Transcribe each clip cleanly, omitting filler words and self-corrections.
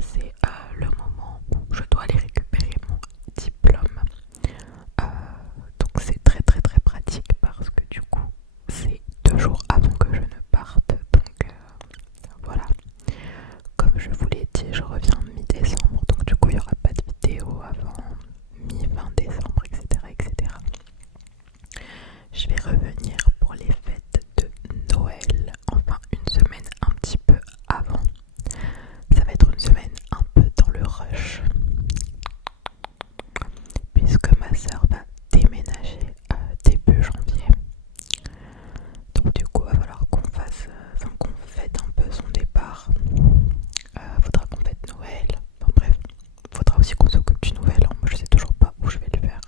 c'est le moment où je dois aller récupérer mon diplôme. Euh, donc c'est très très très pratique parce que du coup c'est 2 jours avant que je ne parte. Donc voilà, comme je vous l'ai dit, je reviens mi-décembre, donc du coup il n'y aura pas de vidéo avant mi-20 décembre, etc., etc. Je vais revenir pour les fêtes de Noël, enfin une semaine un petit peu avant. Ça va être une semaine un peu dans le rush, puisque ma soeur va déménager début janvier. Donc du coup, il va falloir qu'on fasse, qu'on fête un peu son départ. Faudra qu'on fête Noël. Enfin bref, faudra aussi qu'on s'occupe du Nouvel An. Moi, je sais toujours pas où je vais le faire.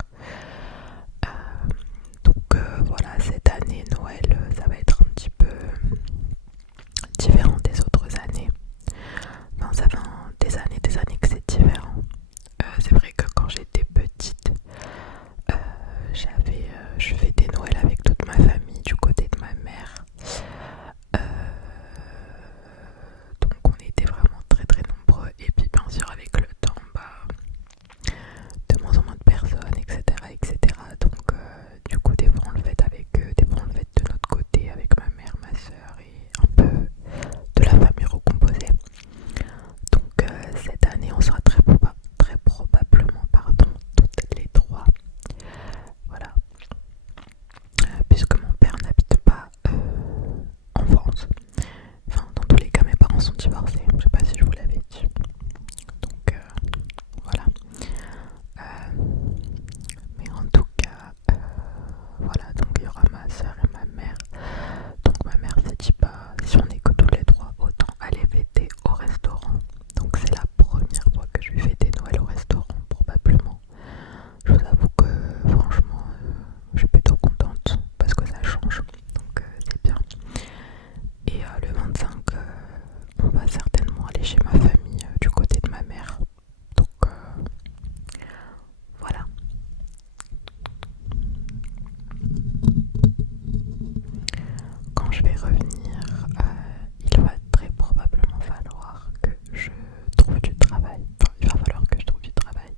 Donc voilà, cette année Noël, ça va être un petit peu différent des autres années. Enfin, ça fait des années que c'est différent. C'est vrai que quand j'étais petite, je fêtais Noël avec toute ma famille du côté de ma mère. Euh, donc on était vraiment très très nombreux. Et puis bien sûr avec le temps, de moins en moins de personnes, etc. etc. Donc du coup des fois on le fête avec eux, des fois on le fête de notre côté avec ma mère, ma soeur et un peu de la famille recomposée. Donc cette année on sera très probablement toutes les trois. Voilà. Puisque mon père n'habite pas en France. Enfin dans tous les cas mes parents sont divorcés. Je sais pas si je vous l'avais dit. Donc voilà. Mais en tout cas, voilà, donc il y aura ma soeur et ma mère. Donc ma mère s'est dit pas, si on est que tous les trois, autant aller fêter au restaurant. Donc c'est la première fois que je vais fêter Noël au restaurant, probablement. Je vous avoue que franchement, je suis plutôt contente parce que ça change, donc c'est bien. Et le 25, on va certainement aller chez ma famille du côté de ma mère. Donc voilà. Quand je vais revenir, il va très probablement falloir que je trouve du travail. Enfin, il va falloir que je trouve du travail.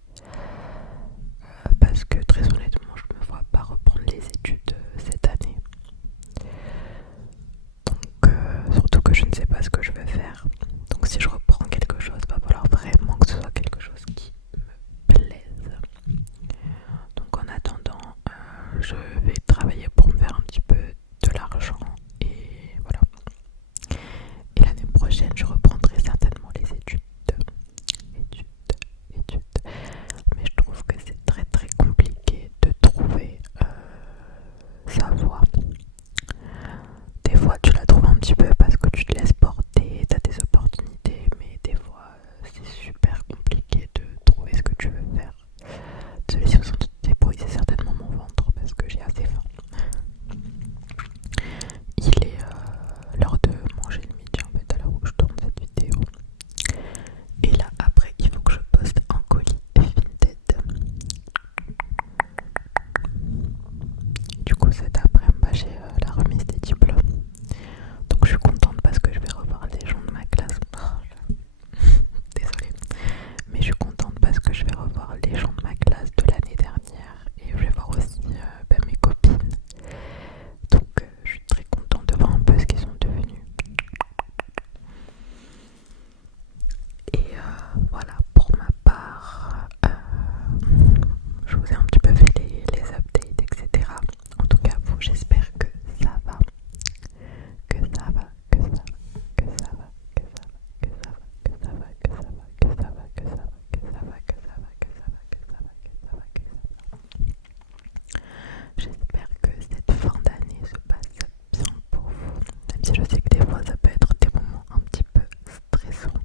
Parce que très honnêtement, je me vois pas reprendre les études cette année. Donc, surtout que je ne sais pas ce que je veux faire. Donc, si je reprends quelque chose, il va falloir vraiment que ce soit quelque chose qui me plaise. Donc, en attendant, je vais travailler pour me faire un petit peu de l'argent. Et voilà. Et l'année prochaine, je reprendrai certainement les études. Études, études. Mais je trouve que c'est très très compliqué de trouver sa voie. Des fois, tu la trouves un petit peu parce que tu te laisses porter, tu as des opportunités, mais des fois, c'est super compliqué de trouver ce que tu veux faire. Désolée si vous entendez des bruits, c'est certainement mon ventre parce que j'ai assez faim. Il est l'heure de manger le midi en fait à l'heure où je tourne cette vidéo. Et là après il faut que je poste un colis Vinted. Du coup cet après-midi j'ai la remise des diplômes. Donc je suis contente parce que je vais revoir les gens de ma classe. Désolée. Mais je suis contente parce que je vais revoir les gens de ma classe de l'année dernière. Et je vais voir aussi mes copines. Donc je suis très contente de voir un peu ce qu'ils sont devenus. Et voilà, pour ma part, je vous ai un petit peu fait les updates, etc. En tout cas, vous, j'espère que ça va, que ça va, que ça va, que ça va, que ça va, que ça va, que ça va, que ça va, que ça va, que ça va, que ça va, que ça va, que ça va, que ça va, que ça va, que ça va. J'espère que cette fin d'année se passe bien pour vous, même si je sais que des fois ça peut être des moments un petit peu stressants.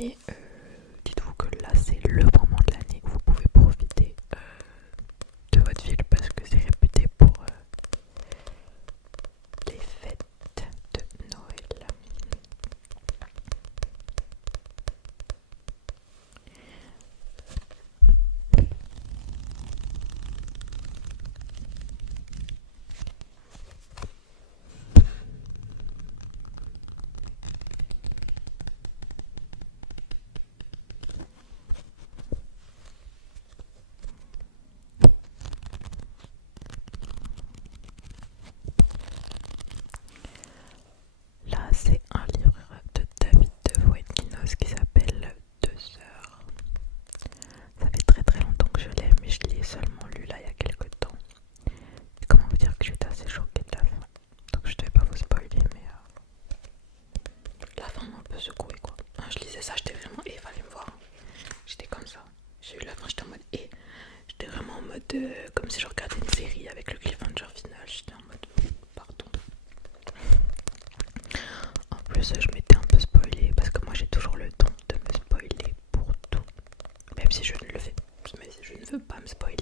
Mais dites-vous que là c'est le moment de l'année où vous pouvez profiter de votre ville parce que c'est réputé pour les fêtes de Noël. Là, c'est un livre de David de Voetkinos qui s'appelle Deux Sœurs. Ça fait très très longtemps que je l'ai, mais je l'ai seulement lu là il y a quelques temps. Et comment vous dire que j'étais assez choquée de la fin. Donc je ne vais pas vous spoiler, mais la fin m'a un peu secouée quoi. Je lisais ça, j'étais vraiment. Et il fallait me voir. J'étais comme ça. J'ai eu la fin, j'étais en mode. Et j'étais vraiment en mode. Comme si je regardais une série avec le cliffhanger final. J'étais en mode. Pardon. En plus, je m'étais un peu spoilée parce que moi j'ai toujours le don de me spoiler pour tout. Même si je ne le fais, mais si je ne veux pas me spoiler,